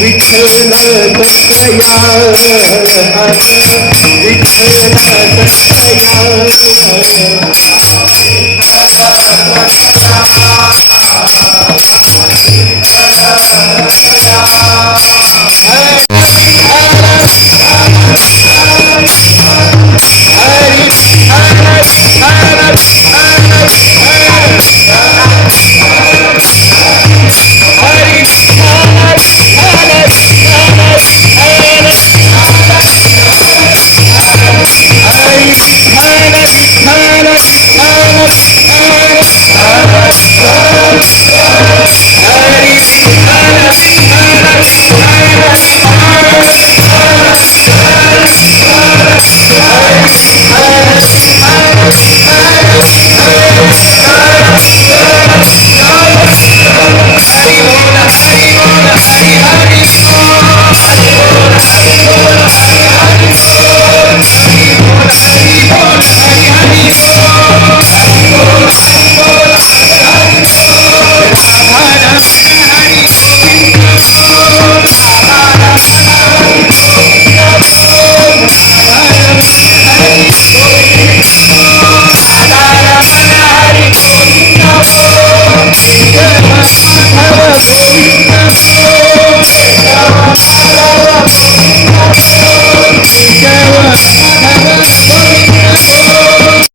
Vitthal दत्तया Vitthal दत्तया Hey! Yeah, I, I, I